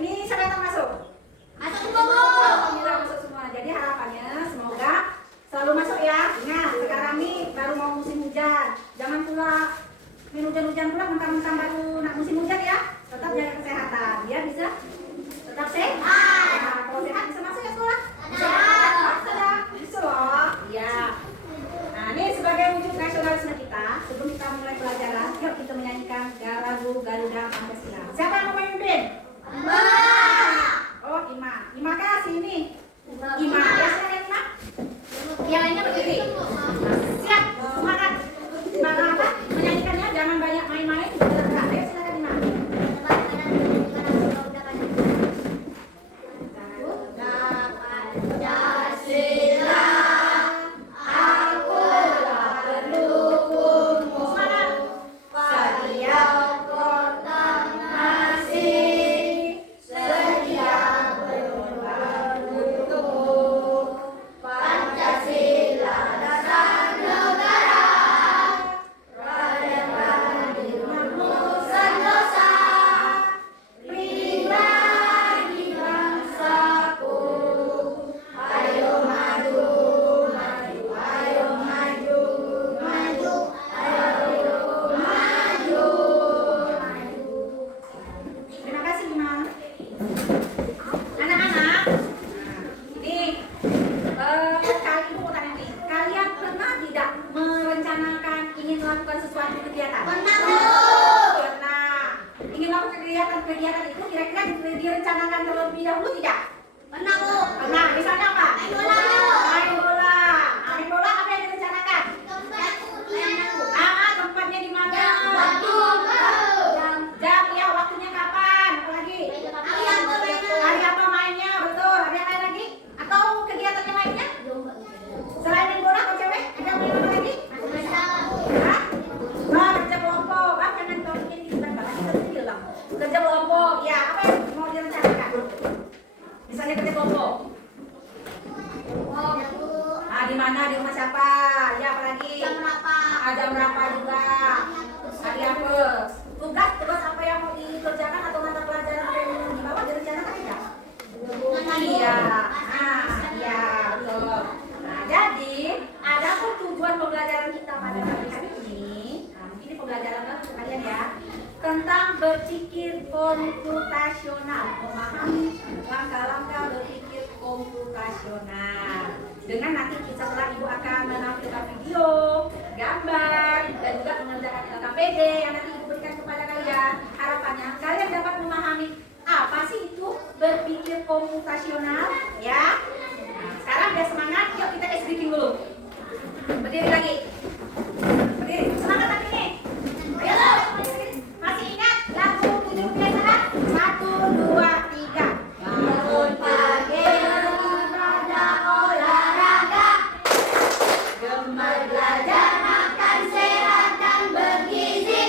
ini siapa yang masuk? Masuk semua, Bu. Alhamdulillah masuk semua. Jadi harapannya semoga selalu masuk ya. Ingat, sekarang nih baru mau musim hujan. Jangan pula main hujan-hujan pula mentang-mentang baru nak musim hujan ya. Tetap jaga kesehatan. Ya bisa tetap sehat. Nah, kalau sehat bisa masuk ya sekolah? Bisa loh. Ya. Nah, ini sebagai wujud nasionalisme kita, sebelum kita mulai pelajaran, yuk kita menyanyikan Garuda Garuda Pancasila. Siapa yang mau memimpin? Oh, Ima. Ima kah sini? Ima. Ya, silakan Ima. Yang lainnya berdiri. Siap. Semangat. Semangat apa? Menyanyikannya jangan banyak main-main. Ayo silakan Ima. Terima kasih, Ima. Anak-anak, ini kali ibu mau tanya nih, kalian pernah tidak merencanakan ingin melakukan sesuatu kegiatan? Pernah, Bu. Pernah. Ingin melakukan kegiatan itu kira-kira direncanakan terlebih dahulu tidak? Pernah, Bu. Pernah. Misalnya apa? Main bola, Bu. Main bola. Main bola apa yang direncanakan? Tempatnya di mana? Jam, ya, waktunya kapan? Apalagi? Hari apa mainnya? Betul. Ada yang lain lagi? Atau kegiatan yang lainnya? Selain main bola, kau cewek, ada main apa lagi? Hah? Wah, kerja kelompok. Ah, jangan kau bikin di depan bapak, kita bilang. Kerja kelompok. Ya, apa yang mau direncanakan? Misalnya kerja kelompok. Di mana? Di rumah siapa? Ya, apa lagi? Jam berapa juga? Hari apa? Tugas apa yang mau dikerjakan atau mata pelajaran apa yang mau dibawa direncanakan tidak? Iya. Iya, betul. Nah, jadi ada pun tujuan pembelajaran kita pada hari ini. Nah, ini pembelajaran baru untuk kalian ya. Tentang berpikir komputasional, memahami langkah-langkah berpikir komputasional. Dengan nanti setelah ibu akan menampilkan video, gambar, dan juga mengerjakan LKPD yang nanti ibu berikan kepada kalian. Harapannya kalian dapat memahami apa sih itu berpikir komputasional, ya. Nah, sekarang biar semangat, yuk kita tes briefing dulu. Berdiri lagi. Berdiri, semangat lagi nih. Ayo, masih ingat lagu 7 kebiasaan? 1, 2, 3. Bangun pagi, olahraga, gemar belajar, makan sehat dan bergizi.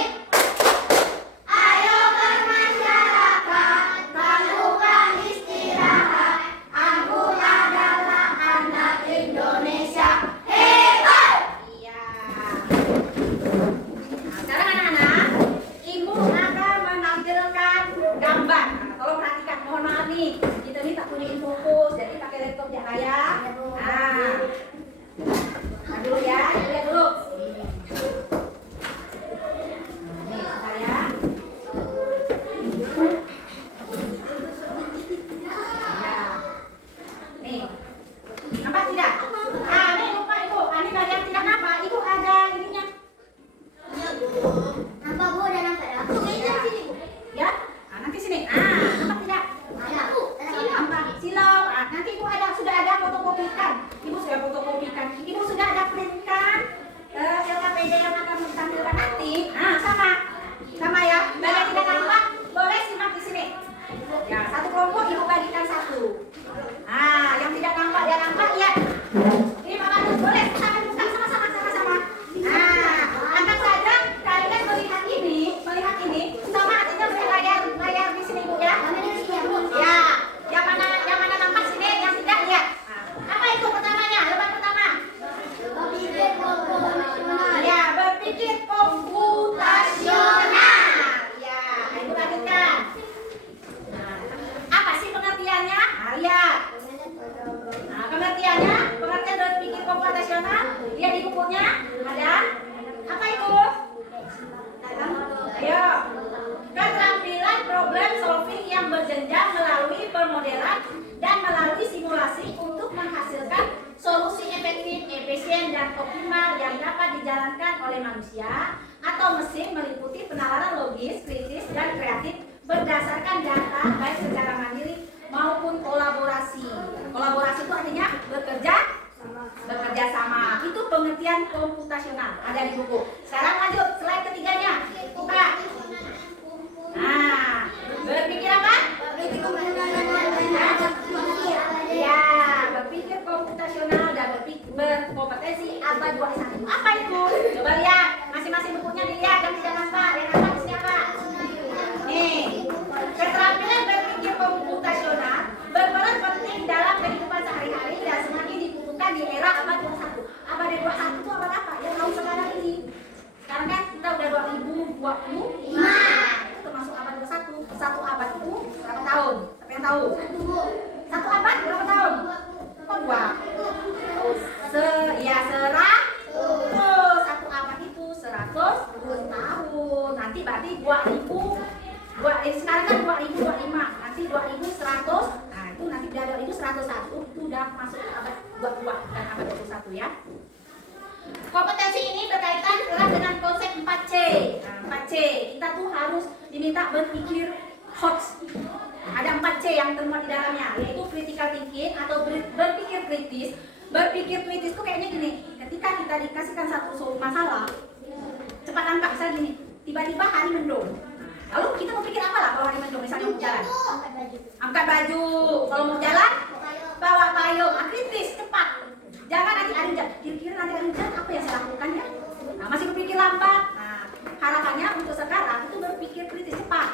Ayo bermasyarakat, tak lupa istirahat. Aku adalah anak Indonesia hebat. Iya, tahu? Satu abad berapa tahun? Oh, 2. Ya 100. Oh, satu abad itu 100 tahun. Nanti berarti 2000. Sekarang kan 2025. Nanti 2100. Nah, itu nanti udah itu 101. Itu udah masuk ke abad 22 dan abad 21 ya. Kompetensi ini berkaitan erat dengan konsep 4C. Nah, 4C kita tuh harus diminta berpikir hots. Ada 4C yang termuat di dalamnya, yaitu critical thinking atau berpikir kritis. Berpikir kritis tuh kayaknya gini, ketika kita dikasihkan satu masalah, cepat angkat, misalnya gini, tiba-tiba hari mendung. Lalu kita mau pikir apa lah kalau hari mendung, misalnya mau jalan? Angkat baju, kalau mau jalan, bawa payung, kritis, cepat. Jangan nanti ada hujan, kira-kira nanti ada hujan, apa yang saya lakukan ya? Nah, masih berpikir lambat. Nah, harapannya untuk sekarang itu berpikir kritis, cepat.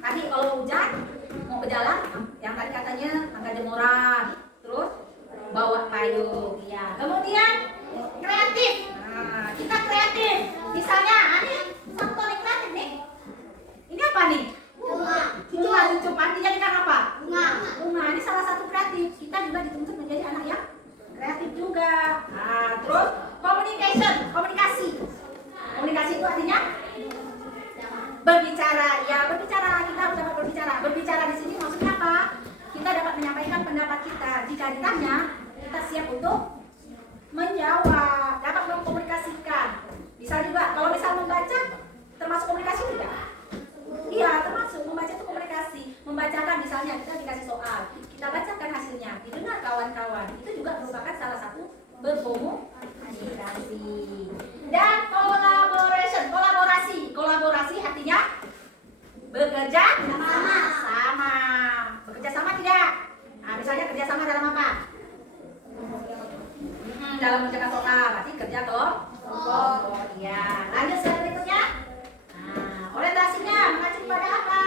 Tadi kalau hujan, mau berjalan, yang tadi katanya angkat jemuran, terus bawa payung, ya. Kemudian kreatif. Nah, kita kreatif. Misalnya, ini contoh nih kreatif nih. Ini apa nih? Bunga. Lucu. Artinya dengan apa? Bunga. Ini salah satu kreatif. Kita juga dituntut menjadi anak yang kreatif juga. Nah, terus communication, komunikasi. Komunikasi itu artinya berbicara. Ya, berbicara. Kita harus dapat berbicara. Berbicara di sini maksudnya apa? Kita dapat menyampaikan pendapat kita. Jika ditanya, kita siap untuk menjawab, dapat mengkomunikasikan. Bisa juga kalau misal membaca termasuk komunikasi tidak? Iya, termasuk membaca itu komunikasi. Membacakan misalnya kita dikasih soal, kita bacakan hasilnya, didengar kawan-kawan. Itu juga merupakan salah satu berkomunikasi. Dan collaboration, kolaborasi artinya bekerja sama. Bekerja sama tidak? Nah, misalnya kerja sama dalam apa? Dalam mengerjakan soal, berarti kerja kelompok. Ya, lanjut slide berikutnya. Nah, orientasinya mengacu pada apa?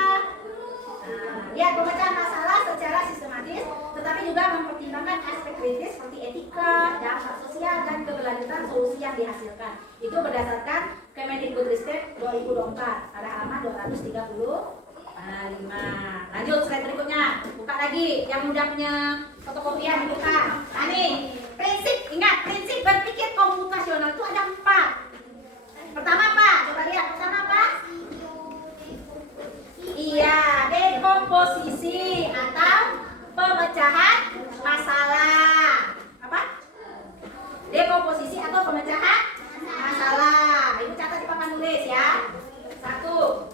Nah, lihat pemecahan masalah secara sistematis, tetapi juga mempertimbangkan aspek kritis seperti etika, dampak sosial, dan keberlanjutan solusi yang dihasilkan. Itu berdasarkan Kemendikbudristek 2024 pada halaman 235. Lanjut slide berikutnya. Buka lagi, yang udah punya fotokopian dibuka. Nah, nih, prinsip, ingat prinsip berpikir komputasional itu ada 4. Pertama apa? Coba lihat, pertama apa? Iya, dekomposisi atau pemecahan masalah. Apa? Dekomposisi atau pemecahan masalah. Ibu catat di papan tulis ya. 1.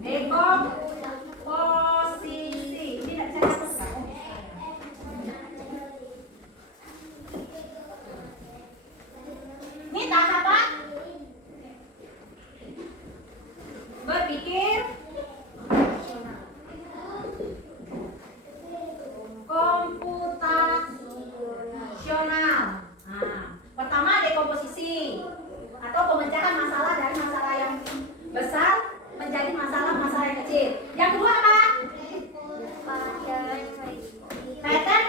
Dekomposisi. Ini tidak bisa dihapuskan. Ini tahapan berpikir komputasional. Nah, pertama dekomposisi atau pemecahan masalah dari masalah yang besar menjadi masalah-masalah yang kecil. Yang kedua apa? Pattern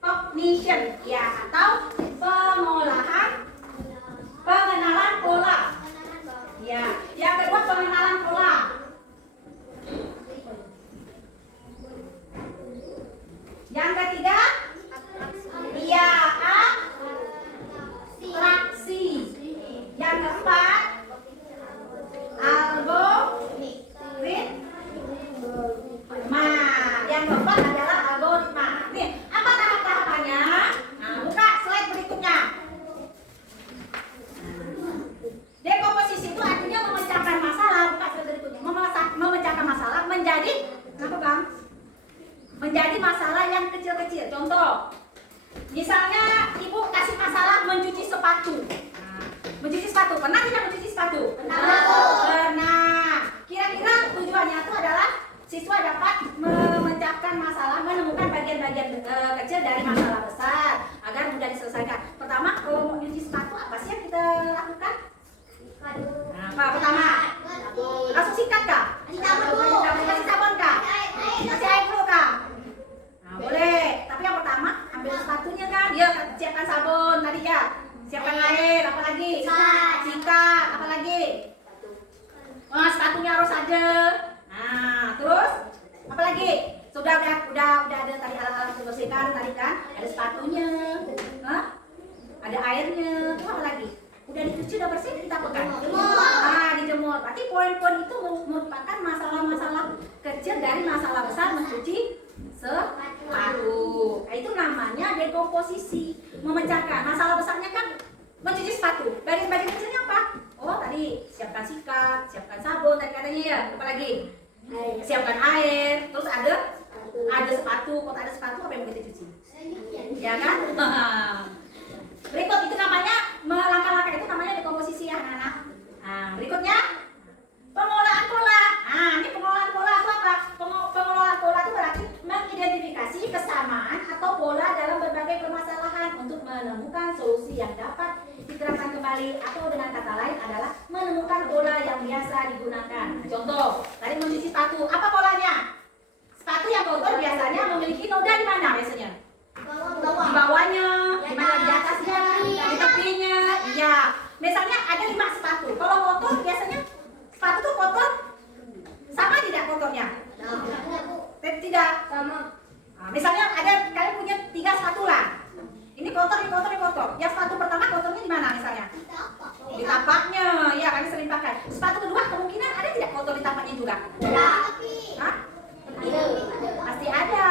recognition, ya, atau pengenalan pola. Ya, yang kedua pengenalan pola. Yang ketiga, iya, atraksi. Yang keempat, algoritma. Yang keempat adalah algoritma. Nih, apa tahap-tahapannya? Nah, buka slide berikutnya. Dekomposisi itu artinya memecahkan masalah. Buka slide berikutnya. Memecahkan masalah menjadi apa, Bang? Menjadi masalah yang kecil-kecil. Contoh, misalnya ibu kasih masalah mencuci sepatu. Nah, mencuci sepatu, pernah tidak mencuci sepatu? Pernah. Kira-kira tujuannya itu adalah siswa dapat memecahkan masalah, menemukan bagian-bagian kecil dari masalah besar agar mudah diselesaikan. Pertama, kalau mau mencuci sepatu, apa sih yang kita lakukan? Nah, apa pertama? Langsung sikat kah? Kasih sabun kah? Kasih air dulu kah? Nah, boleh. Tapi yang pertama, ambil sepatunya kan? Dia siapkan sabun tadi ya. Siapkan air, apa lagi? Sikat, apa lagi? Sepatunya harus ada. bersihkan tadi kan, ada sepatunya, ada airnya, terus apa lagi? Udah dicuci, udah bersih, kita pegang. Dijemur. Berarti poin-poin itu merupakan masalah-masalah kecil dari masalah besar mencuci sepatu. Nah, itu namanya dekomposisi, memecahkan. Masalah besarnya kan mencuci sepatu. Bagian-bagian kecilnya apa? Oh, tadi siapkan sikat, siapkan sabun, tadi katanya ya. Apa lagi? Siapkan air. Terus ada sepatu. Kalau ada sepatu apa yang mau kita cuci? Ya kan? Berikut itu namanya langkah-langkah itu namanya dekomposisi ya anak-anak. Nah, berikutnya pengolahan pola. Nah, ini pengolahan pola itu apa? Pengolahan pola itu berarti mengidentifikasi kesamaan atau pola dalam berbagai permasalahan untuk menemukan solusi yang dapat diterapkan kembali, atau dengan kata lain adalah menemukan pola yang biasa digunakan. Contoh, tadi mencuci sepatu, apa polanya? Sepatu yang kotor biasanya memiliki noda di mana biasanya? Di bawahnya, di mana di atasnya, di tepinya. Iya. Misalnya ada 5 sepatu. Kalau kotor biasanya sepatu tuh kotor sama tidak kotornya? Tidak. Sama. Nah, misalnya ada kalian punya 3 sepatu lah. Ini kotor, ini kotor, ini kotor. Yang sepatu pertama kotornya di mana misalnya? Di tapaknya. Ya, kalian sering pakai. Sepatu kedua kemungkinan ada tidak kotor di tapaknya juga? Hah? Pasti ada,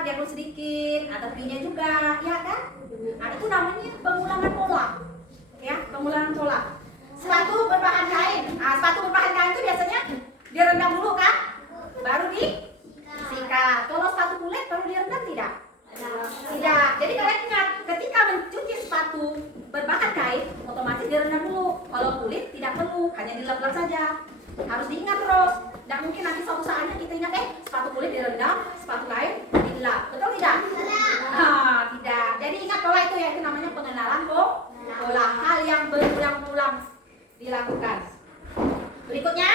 dia perlu sedikit, ada tepinya juga, ya kan? Nah, itu namanya pengulangan pola, ya, pengulangan pola. Sepatu berbahan kain, sepatu berbahan kain itu biasanya direndam dulu kan, baru disikat. Kalau sepatu kulit perlu direndam tidak? Tidak. Jadi kalian ingat, ketika mencuci sepatu berbahan kain, otomatis direndam dulu. Kalau kulit tidak perlu, hanya dilap-lap saja. Harus diingat terus. Tidak mungkin nanti suatu saatnya kita ingat sepatu kulit direndam, sepatu kain dilap. Betul tidak? Tidak. Jadi ingat pola itu ya, itu namanya pengenalan pola, hal yang berulang-ulang dilakukan. Berikutnya,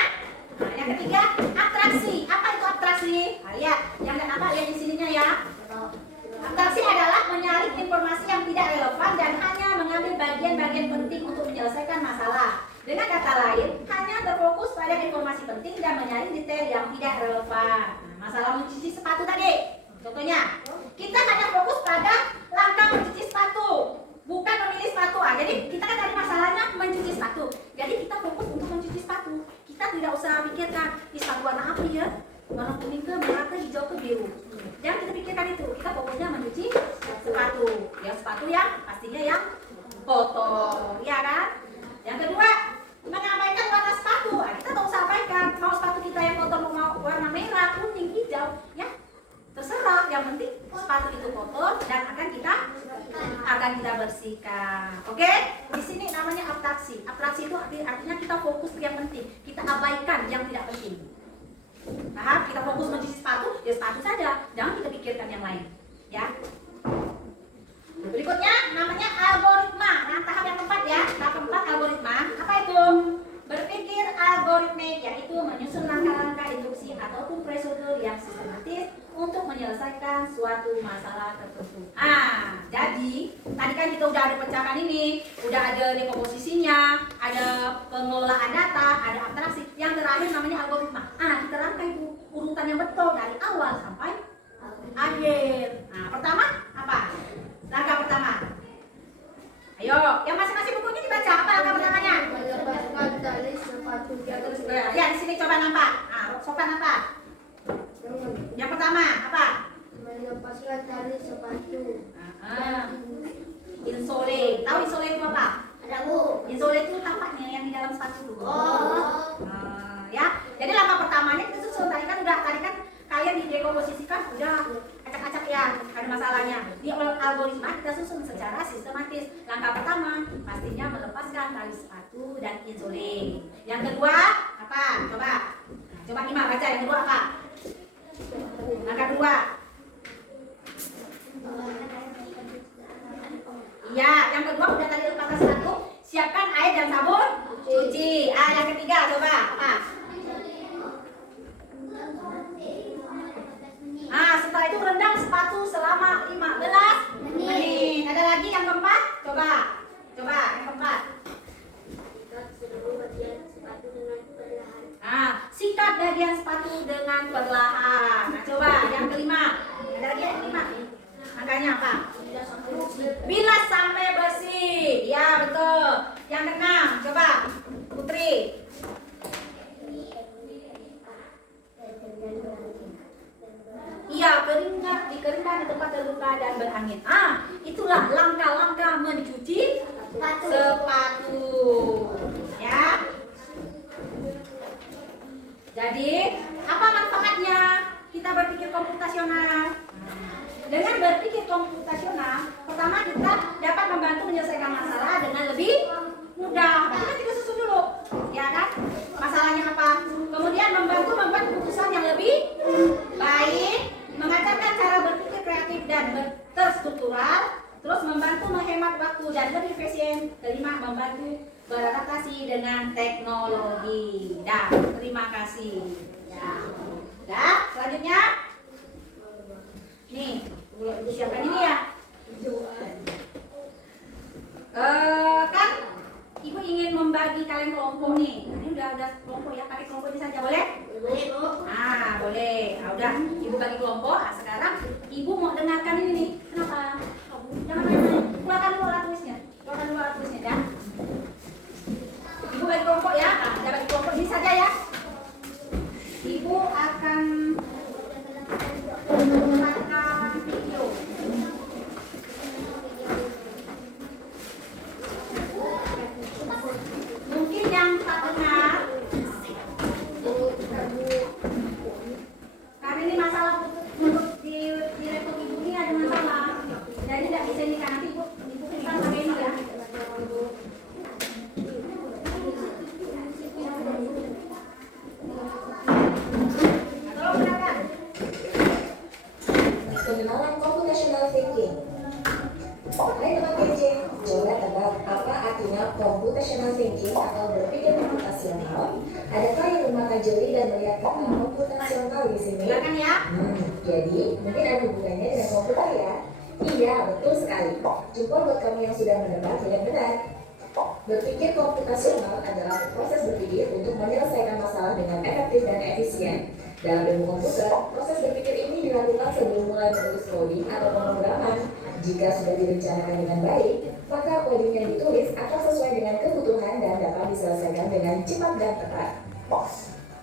yang ketiga, atraksi. Apa itu atraksi? Lihat, yang apa? Lihat di sininya ya. Atraksi adalah menyalip informasi yang tidak relevan dan hanya mengambil bagian-bagian penting untuk menyelesaikan masalah. Dengan kata lain, hanya terfokus pada informasi penting dan menyaring detail yang tidak relevan. Masalah mencuci sepatu tadi, contohnya, kita hanya fokus pada langkah mencuci sepatu, bukan memilih sepatu. Jadi kita kan tadi masalahnya mencuci sepatu. Jadi kita fokus untuk mencuci sepatu. Kita tidak usah pikirkan sepatu warna apa ya, warna kuning ke merah ke hijau ke biru. Jangan kita pikirkan itu. Kita fokusnya mencuci sepatu. Ya sepatu yang pastinya yang kotor, ya kan? Yang kedua, mengabaikan warna sepatu. Kita tak usah abaikan. Mau sepatu kita yang kotor mau warna merah, kuning, hijau, ya terserah. Yang penting sepatu itu kotor dan akan kita bersihkan. Oke? Di sini namanya atraksi. Atraksi itu artinya kita fokus ke yang penting. Kita abaikan yang tidak penting. Paham? Kita fokus mencuci sepatu, ya sepatu saja. Jangan kita pikirkan yang lain. Ya. Berikutnya namanya algoritma. Nah, tahap yang keempat ya. Tahap keempat algoritma. Apa itu? Berpikir algoritmik, yaitu menyusun langkah-langkah induksi ataupun prosedur yang sistematis untuk menyelesaikan suatu masalah tertentu. Jadi tadi kan kita udah ada pencapaian ini, udah ada dekomposisinya, ada pengelolaan data, ada abstraksi. Yang terakhir namanya algoritma. Kita rangkai urutan yang betul dari awal sampai akhir. Pertama apa? Langkah pertama. Ayo, yang masing-masing bukunya dibaca. Apa langkah pertamanya? Melepaskan tali sepatu. Ya, di sini coba nampak. Sopan apa? Yang pertama apa? Melepaskan tali sepatu. Insole. Tahu insole itu apa? Ada Bu. Insole itu tampaknya yang di dalam sepatu. Ya. Jadi langkah pertamanya kita susun. Tadi kan kalian didekomposisikan udah acak-acak ya, ada masalahnya. Di algoritma kita susun secara sistematis. Langkah pertama pastinya melepaskan tali sepatu dan insole. Yang kedua apa? Coba Ima baca yang kedua apa? Langkah kedua. Iya, yang kedua udah tadi lepaskan sepatu, siapkan air dan sabun cuci. Yang ketiga coba apa? Setelah itu rendam sepatu selama 15 menit. Ada lagi yang keempat? Coba yang keempat. Sikat bagian sepatu dengan perlahan. Coba yang kelima. Ada lagi yang kelima? angkanya apa? Bilas sampai bersih. Ya betul. Yang keenam, coba Putri. Iya, dikeringkan di tempat terbuka dan berangin. Itulah langkah-langkah mencuci sepatu. Ya. Jadi, apa manfaatnya kita berpikir komputasional? Dengan berpikir komputasional, pertama kita dapat membantu menyelesaikan masalah dengan lebih mudah. Kita juga susun dulu, ya kan? Masalahnya apa? Kemudian membantu membuat keputusan yang lebih baik, mengajarkan cara berpikir kreatif dan terstruktural, terus membantu menghemat waktu dan lebih efisien. Kelima, membantu beradaptasi dengan teknologi. Dah, terima kasih. Ya. Dah, selanjutnya. Nih, siapa ini ya? Kan Ibu ingin membagi kalian kelompok nih. Ini udah kelompok ya, pakai kelompok ini saja boleh? Boleh, Bu. Boleh. Udah, Ibu bagi kelompok. Sekarang Ibu mau dengarkan ini nih. Kenapa? Jangan main-main. Keluarkan dulu alat tulisnya. Ya. Ibu bagi kelompok ya. Udah bagi kelompok ini saja ya. Ibu akan menempatkan video. Mungkin yang tak dengar, karena ini masalah untuk di laptop Ibu ini ada masalah, jadi tidak bisa ini kan nanti Ibu pesan pakai ini ya. Pengenalan computational thinking. Hai teman kece, coba tebak apa artinya computational thinking atau berpikir komputasional? Adakah yang memakai jeli dan melihat kata komputasional di sini? Silakan ya. Jadi mungkin ada hubungannya dengan komputer ya? Iya, betul sekali. Cukup buat kamu yang sudah menebak dengan benar. Berpikir komputasional adalah proses berpikir untuk menyelesaikan masalah dengan efektif dan efisien. Dalam ilmu komputer, proses berpikir ini dilakukan sebelum mulai menulis coding atau pemrograman. Jika sudah direncanakan dengan baik, maka coding yang ditulis akan sesuai dengan kebutuhan dan dapat diselesaikan dengan cepat dan tepat.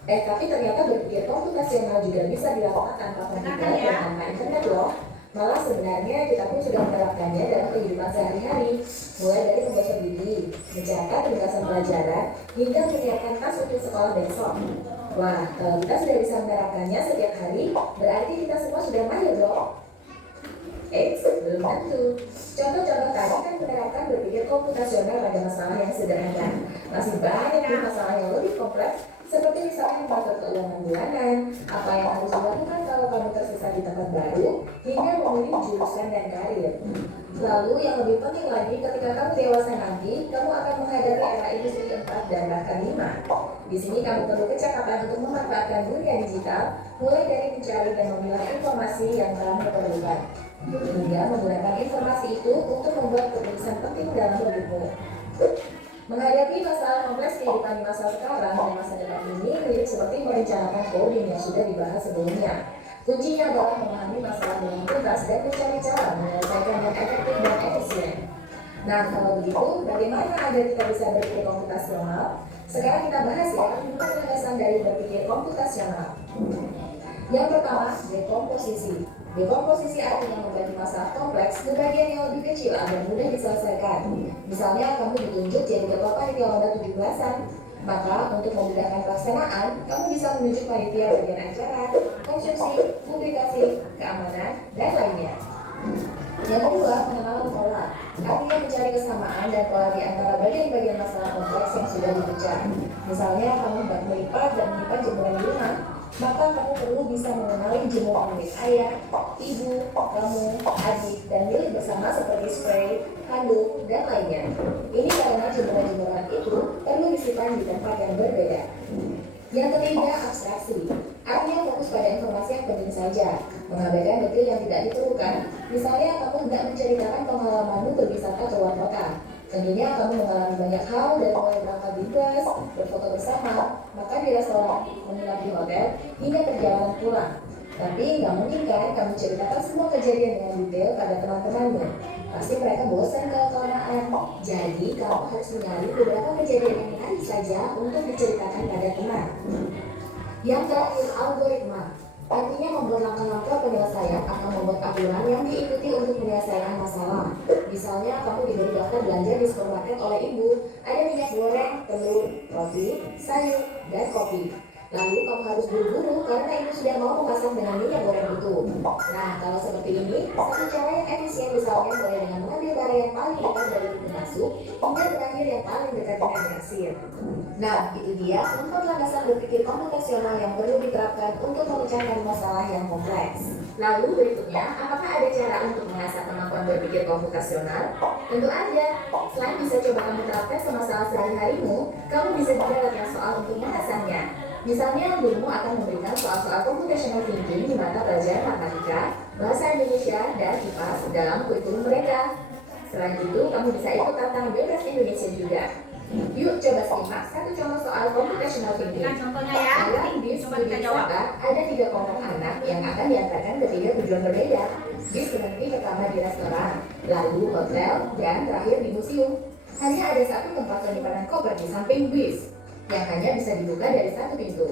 Tapi ternyata berpikir komputasional juga bisa dilakukan tanpa komputer dan tanpa internet loh. Malah sebenarnya kita pun sudah menerapkannya dalam kehidupan sehari-hari, mulai dari membaca buku, mencatat tugasan pelajaran, hingga menyiapkan tas untuk sekolah besok. Wah, kalau kita sudah bisa menerapkannya setiap hari, berarti kita semua sudah mahir dong. Belum tentu. Contoh-contoh tadi kan menerapkan berpikir komputasional pada masalah yang sederhana. Masih banyak nih masalah yang lebih kompleks, seperti misalnya mengatur keuangan bulanan, apa yang harus dilakukan kalau kamu tersesat di tempat baru, hingga memilih jurusan dan karir. Lalu yang lebih penting lagi, ketika kamu dewasa nanti, kamu akan menghadapi era industri 4 dan bahkan 5. Di sini kamu perlu kecakapan untuk memanfaatkan dunia digital, mulai dari mencari dan memilah informasi yang kamu perlukan, hingga menggunakan informasi itu untuk membuat keputusan penting dalam hidupmu. Menghadapi masalah kompleks kehidupan di masa sekarang dan masa depan ini mirip seperti merencanakan coding yang sudah dibahas sebelumnya. Kuncinya adalah memahami masalah dengan tuntas dan mencari cara menyelesaikan dengan efektif dan efisien. Nah, kalau begitu, bagaimana agar kita bisa berpikir komputasional? Sekarang kita bahas ya, 5 landasan dari berpikir komputasional. Yang pertama, dekomposisi. Dekomposisi artinya membagi masalah kompleks ke bagian yang lebih kecil agar mudah diselesaikan. Misalnya, kamu ditunjuk jadi ketua panitia lomba 17-an. Maka, untuk memudahkan pelaksanaan, kamu bisa menunjuk panitia bagian acara, konstruksi, publikasi, keamanan, dan lainnya. Yang kedua, pengenalan pola. Artinya mencari kesamaan dan pola di antara bagian-bagian masalah kompleks yang sudah dipecah. Misalnya, kamu hendak melipat dan menyimpan jemuran di rumah, maka kamu perlu bisa mengenali jemuran milik ayah, ibu, kamu, adik, dan milik bersama seperti spray, handuk, dan lainnya. Ini karena jemuran-jemuran itu perlu disimpan di tempat yang berbeda. Yang ketiga, abstraksi. Artinya fokus pada informasi yang penting saja, mengabaikan detail yang tidak diperlukan. Misalnya, kamu hendak menceritakan pengalamanmu berwisata ke luar kota. Tentunya kamu mengalami banyak hal dari mulai berangkat di bus, berfoto bersama, makan di restoran, menginap di hotel, hingga perjalanan pulang. Tapi nggak mungkin kan kamu ceritakan semua kejadian dengan detail pada teman-temanmu. Pasti mereka bosan kalau kelamaan. Jadi kamu harus mencari beberapa kejadian yang menarik saja untuk diceritakan pada teman. Yang terakhir, algoritma. Artinya membuat langkah-langkah penyelesaian akan membuat aturan yang diikuti untuk penyelesaian masalah. Misalnya, kamu diberi daftar belanja di supermarket oleh ibu. Ada minyak goreng, telur, roti, sayur, dan kopi. Lalu kamu harus buru-buru karena ibu sudah mau memasak dengan minyak goreng itu. Nah, kalau seperti ini, satu cara yang efisien misalnya mulai dengan mengambil barang yang paling dekat dari pintu masuk hingga berakhir yang paling dekat dengan kasir. Nah, itu dia 4 landasan berpikir komputasional yang perlu diterapkan untuk memecahkan masalah yang kompleks. Lalu berikutnya, apakah ada cara untuk mengasah kemampuan berpikir komputasional? Tentu ada. Selain bisa coba kamu terapkan ke masalah sehari-harimu, kamu bisa juga latihan soal untuk mengasahnya. Misalnya, gurumu akan memberikan soal-soal computational thinking di mata pelajaran matematika, bahasa Indonesia, dan IPA dalam kurikulum mereka. Selain itu, kamu bisa ikut tantangan bebas Indonesia juga. Yuk coba simak satu contoh soal computational thinking. Nah, contohnya ya. Dalam bis Coba studi kita jawab. wisata, ada 3 kelompok anak yang akan diantarkan ke 3 tujuan berbeda. Bis berhenti pertama di restoran, lalu hotel, dan terakhir di museum. Hanya ada satu tempat penyimpanan koper di samping bis yang hanya bisa dibuka dari satu pintu.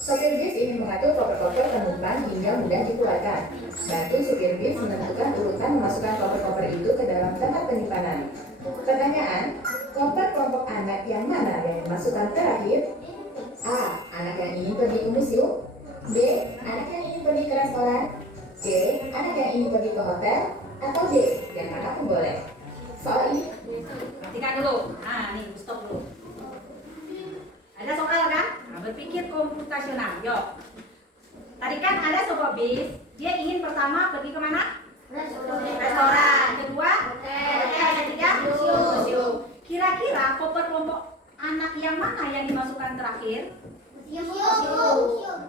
Sopir bis ingin mengatur koper-koper penumpang hingga mudah dikeluarkan. Bantu supir bis menentukan urutan memasukkan koper-koper itu ke dalam tempat penyimpanan. Pertanyaan, koper kelompok anak yang mana yang dimasukkan terakhir? A. Anak yang ingin pergi ke museum. B. Anak yang ingin pergi ke restoran. C. Anak yang ingin pergi ke hotel. Atau D. Yang mana pun boleh. Soal ini Perhatikan dulu. Nah, nih, stop dulu. Ada soal kan? Nah, berpikir komputasional. Yuk. Tadi kan ada sebuah bis. Dia ingin pertama pergi kemana? Restoran. Kedua? Hotel. Ketiga? Museum. Kira-kira koper kelompok anak yang mana yang dimasukkan terakhir?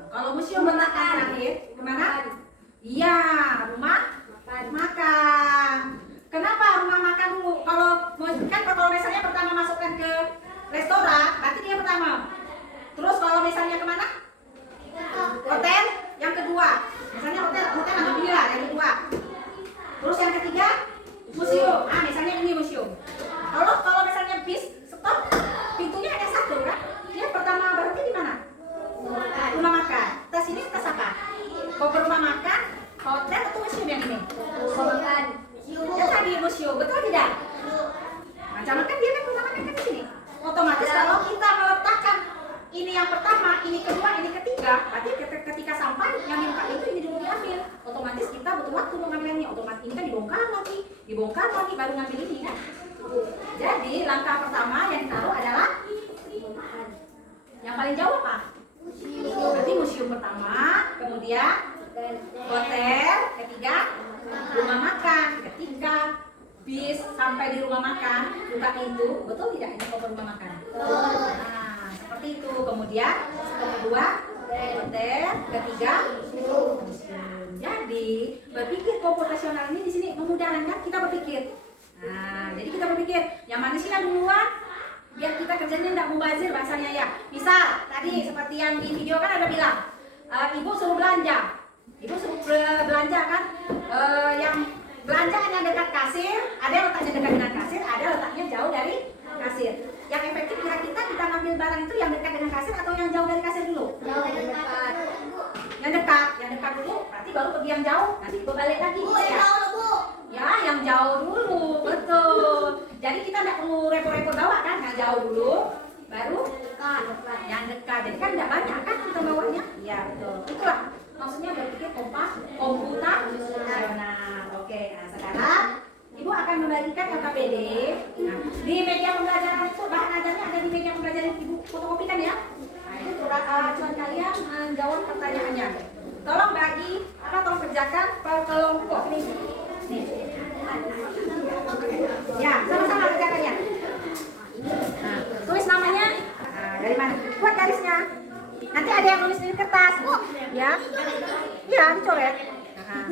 Kalau museum letakkan terakhir, kemana? Iya, rumah makan. Kenapa rumah makan dulu? Kalau misalnya pertama masukkan ke restoran, berarti dia pertama. Terus kalau misalnya kemana? Hotel, yang kedua. Misalnya hotel apa bila yang kedua. Terus yang ketiga, museum. Ah, misalnya ini museum. Kalau misalnya bis stop, pintunya ada satu kan? Dia pertama berhenti di mana? Rumah makan. Tas ini tas apa? Koper rumah makan, hotel atau museum yang ini? Ya tadi museum, betul tidak? Macam makan dia kan rumah makan kan di sini. Otomatis kalau kita meletakkan ini yang pertama, ini kedua, ini ketiga, berarti ketika sampai yang dibuka itu ini dulu diambil. Otomatis kita butuh waktu mengambilnya. Otomatis ini kan dibongkar lagi baru ngambil ini kan. Jadi langkah pertama yang ditaruh adalah yang paling jauh apa? Berarti museum pertama, kemudian hotel, ketiga rumah makan, ketika bis sampai di rumah makan buka pintu, betul tidak ini koper rumah makan? Nah, seperti itu. Kemudian kedua hotel, ketiga museum. Jadi berpikir komputasional ini di sini memudahkan kita berpikir. Nah, jadi kita berpikir yang mana sih yang duluan biar kita kerjanya tidak mubazir bahasanya ya. Misal tadi seperti yang di video kan ada bilang ibu suruh belanja. Ibu suruh belanja kan, yang belanjaan yang dekat kasir, ada yang letaknya dekat dengan kasir, ada letaknya jauh dari kasir. Yang efektif kira kita ngambil barang itu yang dekat dengan kasir atau yang jauh dari kasir dulu? Yang dekat dulu, berarti baru pergi yang jauh, nanti ibu balik lagi. Ya, yang jauh dulu, betul. Jadi kita tidak perlu repot-repot bawa kan, yang jauh dulu, baru yang dekat. Jadi kan tidak banyak kan kita bawanya? Ya betul. Itulah maksudnya berpikir komputasional. Oke, nah sekarang ibu akan membagikan KKPD. Nah, di media pembelajaran itu bahan ajarnya ada di media pembelajaran ibu fotokopikan ya. Nah itu acuan kalian menjawab pertanyaannya. Tolong bagi tolong kerjakan per kelompok nih. Ya, sama-sama kerjakannya. Nah, tulis namanya. Nah, dari mana? Buat garisnya. Nanti ada yang nulis di kertas, ya? Iya, dicoret. Nah.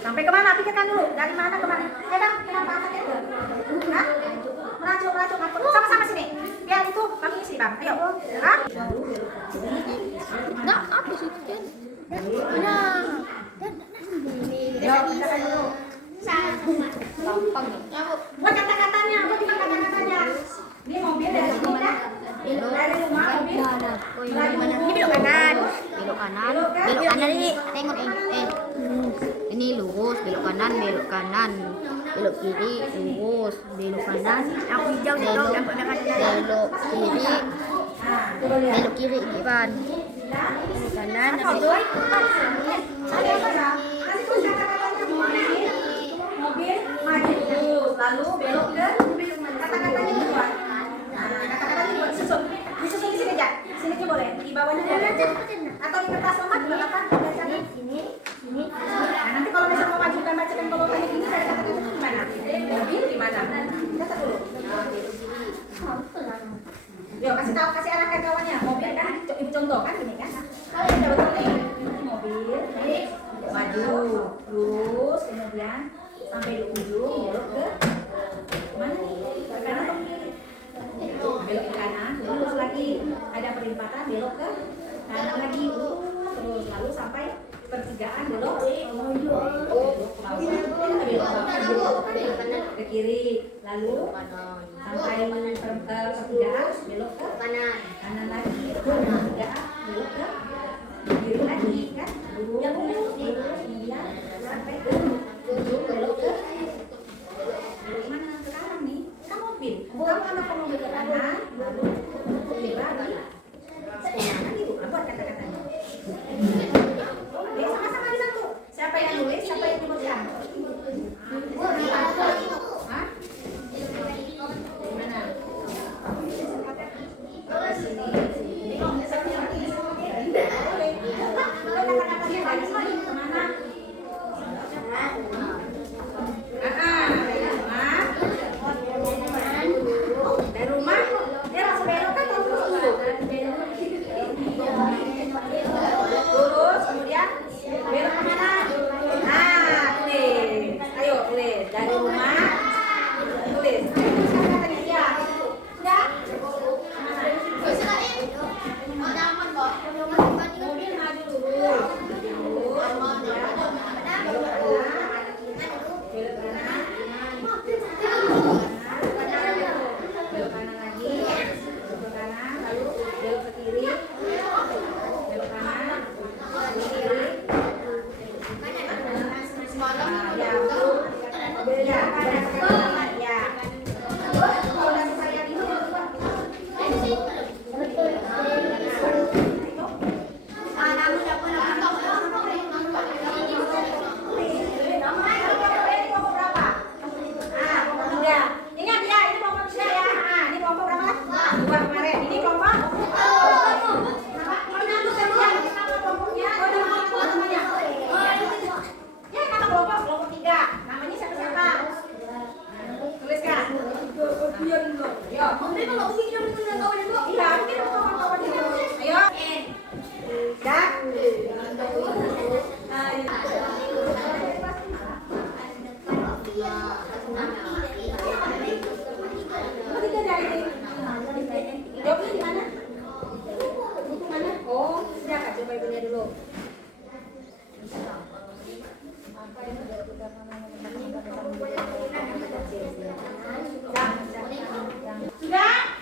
Sampai kemana? Pikirkan dulu. Dari mana ke mana? Bang, kenapa angkatnya itu? Hah? Meracuk. Sama-sama sini. Biar itu kami isi, Bang. Ayo. Hah? Nah, apa sih? Yuk, kerjakan dulu. Buat kata-katanya, buat juga kata-katanya. Ini mobil dari sini kan? Dari rumah mobil. Ini belok kanan. Belok kanan. Belok kanan ini. Tengok ini lurus, belok kanan, belok kanan. Belok kiri, lurus, belok kanan. Aku hijau nih dong, yang pernah Belok kiri. Belok kiri Ivan. Belok kanan. Mobil maju, lalu belok ke kata-katanya dibuat. Nah, kata-katanya dibuat disusun di sini aja. Sini aja boleh. Di bawahnya boleh. Atau di kertas lama juga apa? Bacanya sini. Nah, nanti kalau misalnya mau maju dan bacakan kalau kayak gini dari kata-kata itu gimana? Mobil gimana? Catat dulu. Yuk, kasih arah ke kawannya. Mobil kan ibu contoh kan gini kan? Kalian udah betul nih. Mobil, nih, maju, lurus, kemudian sampai di ujung, belok ke mana nih? Ke kanan atau kiri? Belok ke kanan, lurus lagi. Ada perempatan, belok ke kanan lagi, terus lalu sampai pertigaan, belok ke kiri, lalu sampai pertigaan, belok ke kanan lagi, pertigaan, belok ke kiri lagi kan? Yang kemudian sampai ke ujung, belok ke mana sekarang nih? Kamu pin, kamu anak mobil ke kanan, lalu kiri lagi. Nah, gitu, buat kata-katanya. Sama-sama di satu. Siapa yang nulis, siapa yang memegang? Hah? Gimana? Sini. Kata-katanya dari sini kemana? Dari rumah. Dia langsung belok kan kalau lurus dulu. Lurus, kemudian belok kemana? Nah, tulis. Ayo tulis. Dari rumah. Tulis. Kata-katanya ya. Sudah? Mobil maju dulu. Belok kanan lagi, belok kanan, lalu belok ke kiri, belok kanan, ke kiri. Ya, ya, kanan, ya. Kalau udah selesai yang ini, jawabnya di mana? Buku mana? Oh, sudah Kak, coba ibunya dulu. Sudah?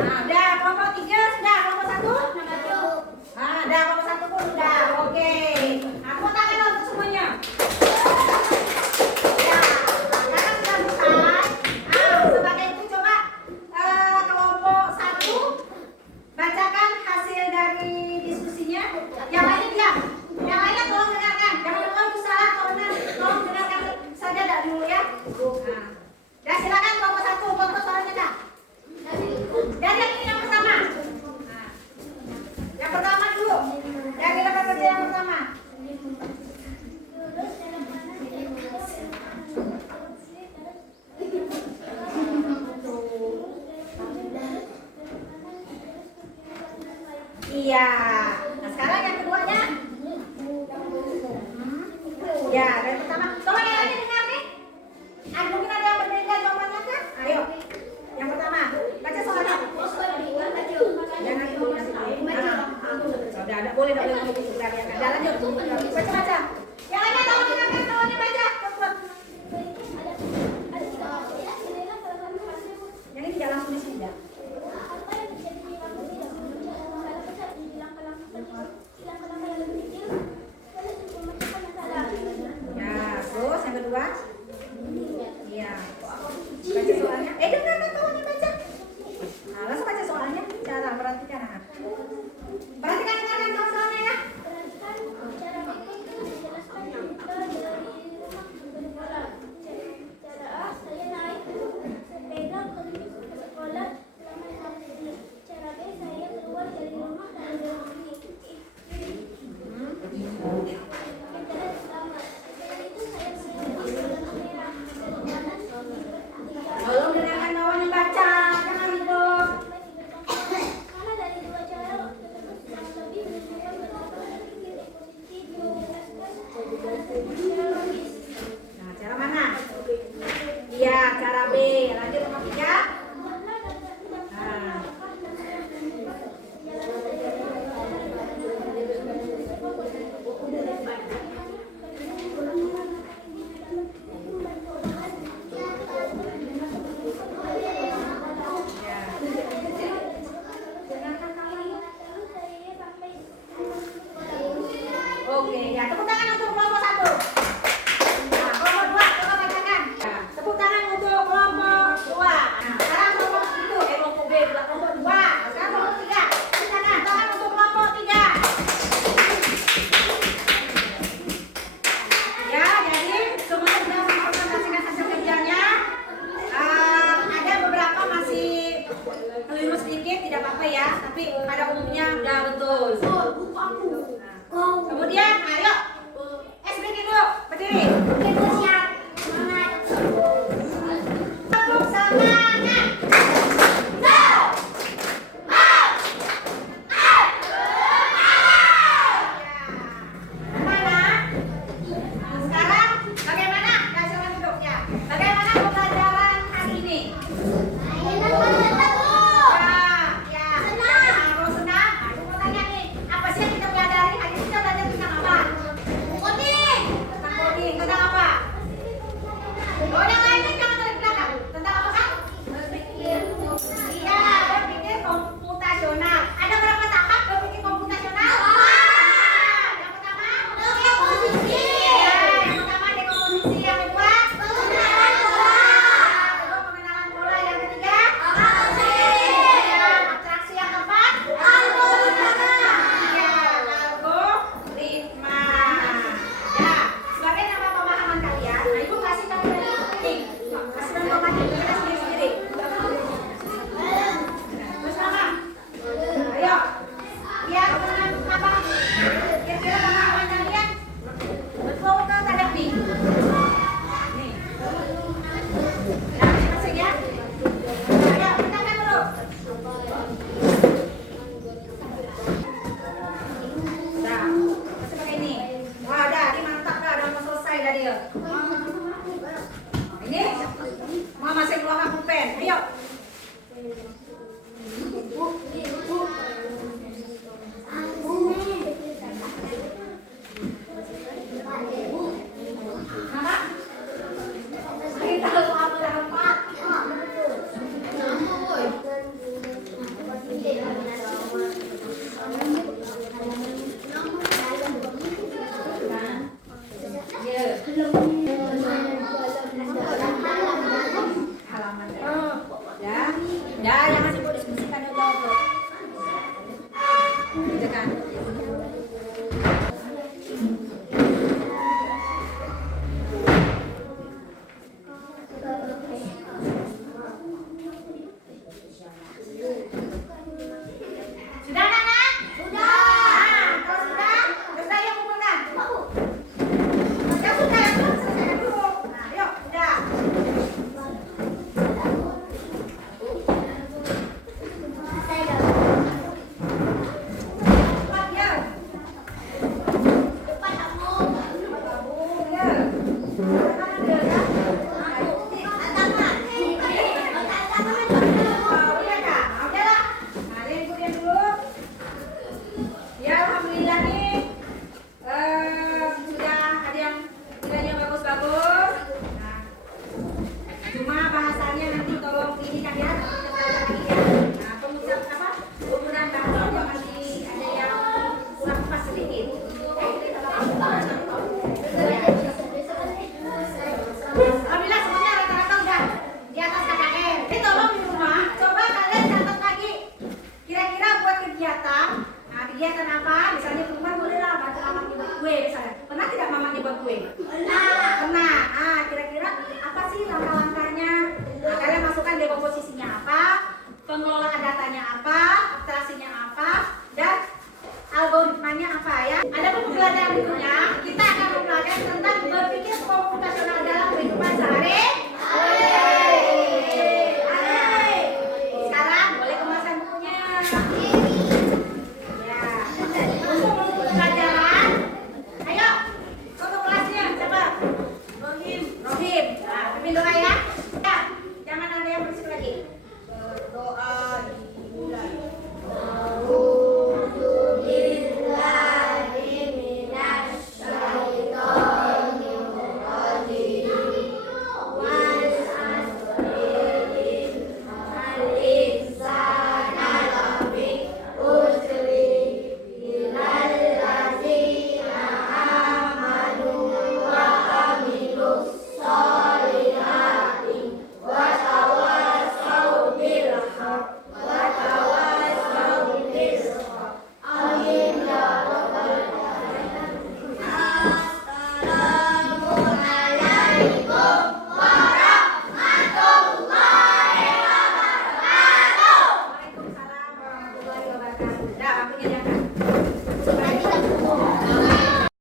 Nah, udah kelompok 3 sudah, kelompok 1? Nah, udah kelompok 1 pun sudah. Oke. Aku tangan untuk semuanya. Ya, sekarang sudah selesai. Sebagai itu coba kelompok 1 bacakan hasil dari diskusinya. Yang lainnya diam. Yang lainnya tolong dengarkan. Jangan lupa itu salah atau benar. Tolong dengarkan saja dah dulu ya. Nah, ya silakan kelompok 1 foto soalnya dah. Dari yang ini yang pertama. Nah, yang pertama dulu. Yang kita kerja yang pertama. Iya. Nah, sekarang yang keduanya. Ya, dari pertama. Tolong yang lainnya dengar nih. Mungkin ada Iya. Baca soalnya. Dengar kan kawannya baca. Nah, langsung baca soalnya. Cara perhatikan. Nah. Perhatikan dengarkan kawan soalnya ya. Cara berikut dijelaskan juga dari rumah ke sekolah. Cara A, saya naik sepeda ke sekolah selama 1 menit. Cara B, saya keluar dari rumah dalam 2 menit. Cara pertama, setelah itu saya melewati jalan merah. Belum dengarkan kawannya baca. Jangan ribut. Karena dari 2 cara waktu tersebut kurang lebih menunjukkan betapa berpikir positif menjelaskan secara logis. Nah, cara mana? Iya, cara B. Lanjut nomor 3. Nah. Oke, ya tepuk tangan untuk kelompok 1. Nah, kelompok 2, coba bacakan. Nah, tepuk tangan untuk kelompok 2. Nah, sekarang kelompok itu, kelompok B, kelompok 2. Sekarang kelompok 3. Tepuk tangan untuk kelompok 3. Ya, jadi semuanya sudah mempresentasikan hasil kerjanya. Ada beberapa masih keliru sedikit, tidak apa-apa ya. Tapi pada umumnya udah betul. Kemudian, ayo SBG dulu, berdiri. Siap. Semangat. Tepuk semangat. Mana? Sekarang bagaimana? Silakan duduk ya. Bagaimana?